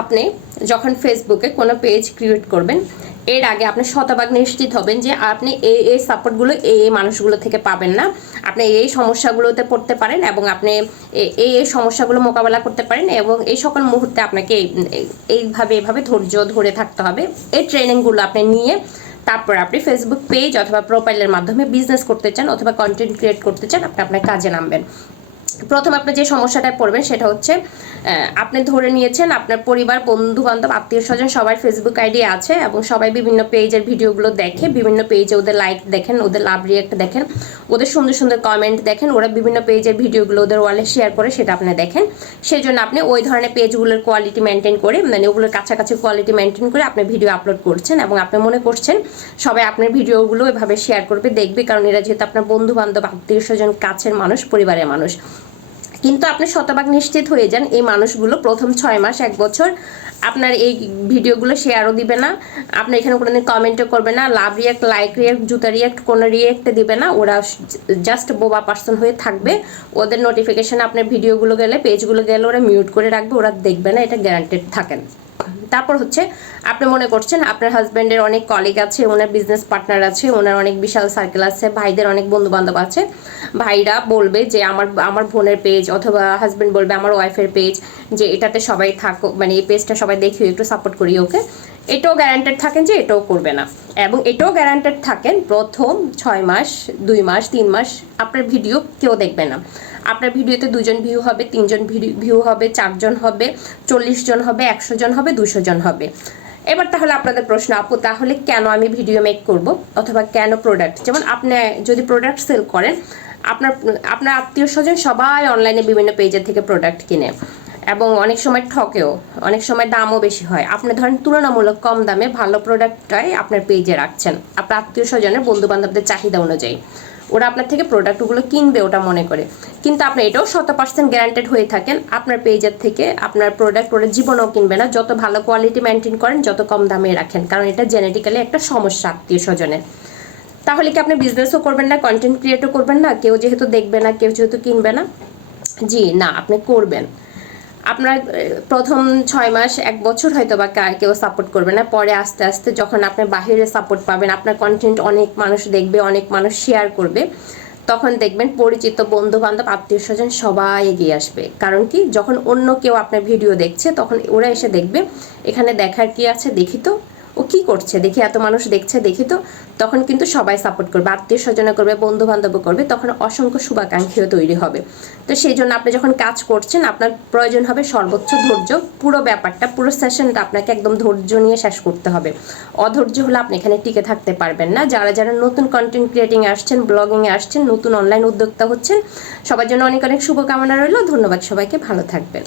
আপনি যখন ফেসবুকে কোনো পেজ ক্রিয়েট করবেন এর আগে আপনি শতভাগ নিশ্চিত হবেন যে আপনি এই সাপোর্টগুলো এই মানুষগুলো থেকে পাবেন না। আপনি এই সমস্যাগুলোতে পড়তে পারেন এবং আপনি এই সমস্যাগুলো মোকাবেলা করতে পারেন এবং এই সকল মুহূর্তে আপনাকে এভাবে ধৈর্য ধরে থাকতে হবে। এই ট্রেনিংগুলো আপনি নিয়ে তারপর আপনি ফেসবুক পেজ অথবা প্রোফাইলের মাধ্যমে বিজনেস করতে চান অথবা কন্টেন্ট ক্রিয়েট করতে চান, আপনি আপনার কাজে নামবেন। প্রথম আপনি যে সমস্যাটায় পড়বেন সেটা হচ্ছে আপনি ধরে নিয়েছেন আপনার পরিবার, বন্ধু বান্ধব, আত্মীয় স্বজন সবার ফেসবুক আইডি আছে এবং সবাই বিভিন্ন পেজের ভিডিওগুলো দেখে, বিভিন্ন পেজে ওদের লাইক দেখেন, ওদের লাভ রিয়াক্ট দেখেন, ওদের সুন্দর সুন্দর কমেন্ট দেখেন, ওরা বিভিন্ন পেজের ভিডিওগুলো ওদের ওয়ালে শেয়ার করে, সেটা আপনি দেখেন। সেই জন্য আপনি ওই ধরনের পেজগুলোর কোয়ালিটি মেনটেন করে, মানে ওগুলোর কাছাকাছি কোয়ালিটি মেনটেন করে আপনি ভিডিও আপলোড করছেন এবং আপনি মনে করছেন সবাই আপনার ভিডিওগুলো এভাবে শেয়ার করবে, দেখবে, কারণ এরা যেহেতু আপনার বন্ধু বান্ধব, আত্মীয় স্বজন, কাছের মানুষ, পরিবারের মানুষ। কিন্তু আপনি শতভাগ নিশ্চিত হয়ে যান এই মানুষগুলো প্রথম 6 মাস 1 বছর আপনার এই ভিডিওগুলো শেয়ারও দিবে না, আপনার এখানে কোনোদিন কমেন্টও করবে না, লাভ রিয়াক্ট, লাইক রিয়াক্ট, জুতা রিয়াক্ট, কোনো রিয়াক্ট দিবে না। ওরা জাস্ট বোবা পার্সন হয়ে থাকবে। ওদের নোটিফিকেশন আপনার ভিডিওগুলো গেলে, পেজগুলো গেলে ওরা মিউট করে রাখবে, ওরা দেখবে না, এটা গ্যারান্টেড থাকেন। তারপর হচ্ছে আপনি মনে করছেন আপনার হাজব্যান্ডের অনেক কলিগ আছে, ওনার বিজনেস পার্টনার আছে, ওনার অনেক বিশাল সার্কেল আছে, ভাইদের অনেক বন্ধু বান্ধব আছে। ভাইরা বলবে যে আমার বোনের পেজ, অথবা হাজব্যান্ড বলবে আমার ওয়াইফের পেজ, যে এটাতে সবাই থাকো, মানে এই পেজটা সবাই দেখি, একটু সাপোর্ট করি ওকে। এটাও গ্যারান্টেড থাকেন যে এটাও করবে না, এবং এটাও গ্যারান্টেড থাকেন প্রথম 6 মাস, 2 মাস, 3 মাস আপনার ভিডিও কেউ দেখবে না। আপনার ভিডিওতে 2 জন ভিউ হবে, 3 জন ভিউ হবে, 4 জন হবে, 40 জন হবে, 100 জন হবে, 200 জন হবে। এবার তাহলে আপনাদের প্রশ্ন, আপু তাহলে কেন আমি ভিডিও মেক করব, অথবা কেন প্রোডাক্ট, যেমন আপনি যদি প্রোডাক্ট সেল করেন, আপনার আত্মীয় স্বজন সবাই অনলাইনে বিভিন্ন পেজের থেকে প্রোডাক্ট কিনে এবং অনেক সময় ঠকেও, অনেক সময় দামও বেশি হয়। আপনি ধরেন তুলনামূলক কম দামে ভালো প্রোডাক্টটাই আপনার পেজে রাখছেন আপনার আত্মীয় স্বজনের, বন্ধু বান্ধবদের চাহিদা অনুযায়ী, ওরা আপনার থেকে প্রোডাক্টগুলো কিনবে ওটা মনে করে। কিন্তু আপনি এটাও 100% গ্যারান্টেড হয়ে থাকেন আপনার পেজের থেকে আপনার প্রোডাক্ট ওরা জীবনেও কিনবে না, যত ভালো কোয়ালিটি মেনটেন করেন, যত কম দামে রাখেন, কারণ এটা জেনেটিক্যালি একটা সমস্যা আত্মীয় স্বজনের। তাহলে কি আপনি বিজনেসও করবেন না, কন্টেন্ট ক্রিয়েটও করবেন না? কেউ যেহেতু দেখবে না, কেউ যেহেতু কিনবে না, জি না, আপনি করবেন। আপনার প্রথম 6 মাস 1 বছর হয়তো বা কেউ সাপোর্ট করবে না, পরে আস্তে আস্তে যখন আপনি বাহিরে সাপোর্ট পাবেন, আপনার কন্টেন্ট অনেক মানুষ দেখবে, অনেক মানুষ শেয়ার করবে, তখন দেখবেন পরিচিত, বন্ধু বান্ধব, আত্মীয় স্বজন সবাই এগিয়ে আসবে। কারণ কি, যখন অন্য কেউ আপনার ভিডিও দেখছে তখন ওরা এসে দেখবে এখানে দেখার কি আছে, দেখি তো ও কি করছে, দেখি এত মানুষ দেখছে, দেখি তো, তখন কিন্তু সবাই সাপোর্ট করবে, আত্মীয় স্বজন করবে, বন্ধু বান্ধব করবে, তখন অসংখ্য শুভাকাঙ্ক্ষীও তৈরি হবে। তো সেই জন্য আপনি যখন কাজ করছেন আপনার প্রয়োজন হবে সর্বোচ্চ ধৈর্য। পুরো ব্যাপারটা, পুরো সেশনটা আপনাকে একদম ধৈর্য নিয়ে শেষ করতে হবে। অধৈর্য হলে আপনি এখানে টিকে থাকতে পারবেন না। যারা যারা নতুন কন্টেন্ট ক্রিয়েটিং আসছেন, ব্লগিংয়ে আসছেন, নতুন অনলাইন উদ্যোক্তা হচ্ছেন, সবার জন্য অনেক অনেক শুভকামনা রইল। ধন্যবাদ সবাইকে, ভালো থাকবেন।